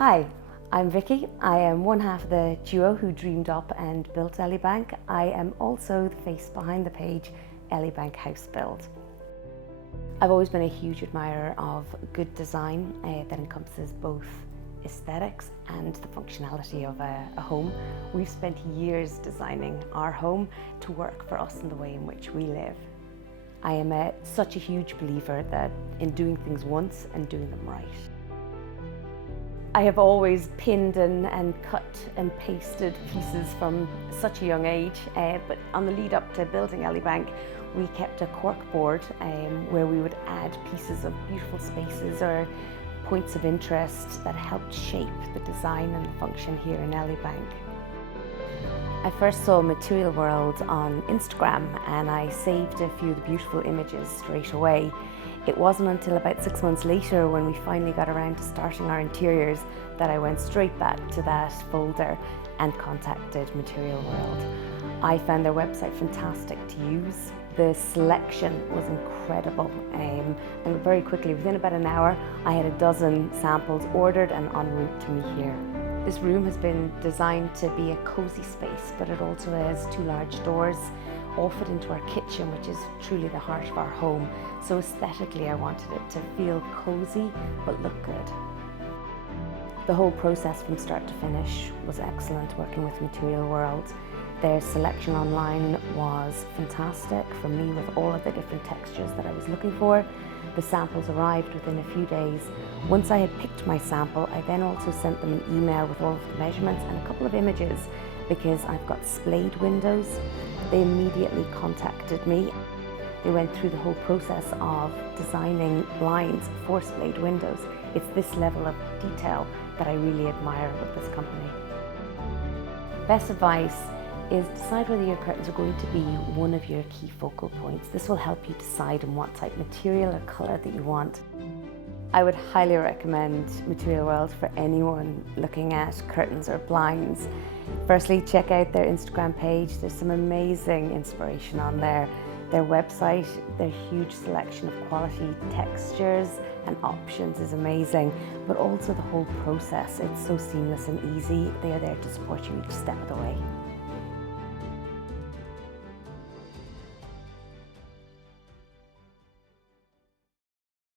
Hi, I'm Vicki. I am one half of the duo who dreamed up and built Elibank. I am also the face behind the page Elibank House Build. I've always been a huge admirer of good design that encompasses both aesthetics and the functionality of a home. We've spent years designing our home to work for us in the way in which we live. I am such a huge believer that in doing things once and doing them right. I have always pinned and cut and pasted pieces from such a young age, but on the lead up to building Elibank, we kept a cork board where we would add pieces of beautiful spaces or points of interest that helped shape the design and the function here in Elibank. I first saw Material World on Instagram and I saved a few of the beautiful images straight away. It wasn't until about 6 months later, when we finally got around to starting our interiors, that I went straight back to that folder and contacted Material World. I found their website fantastic to use. The selection was incredible, and very quickly, within about an hour, I had a dozen samples ordered and en route to me here. This room has been designed to be a cozy space, but it also has 2 large doors off it into our kitchen, which is truly the heart of our home. So aesthetically, I wanted it to feel cozy, but look good. The whole process from start to finish was excellent working with Material World. Their selection online was fantastic for me with all of the different textures that I was looking for. The samples arrived within a few days. Once I had picked my sample, I then also sent them an email with all of the measurements and a couple of images because I've got splayed windows. They immediately contacted me. They went through the whole process of designing blinds for splayed windows. It's this level of detail that I really admire with this company. Best advice is decide whether your curtains are going to be one of your key focal points. This will help you decide on what type of material or colour that you want. I would highly recommend Material World for anyone looking at curtains or blinds. Firstly, check out their Instagram page. There's some amazing inspiration on there. Their website, their huge selection of quality textures and options is amazing, but also the whole process. It's so seamless and easy. They are there to support you each step of the way.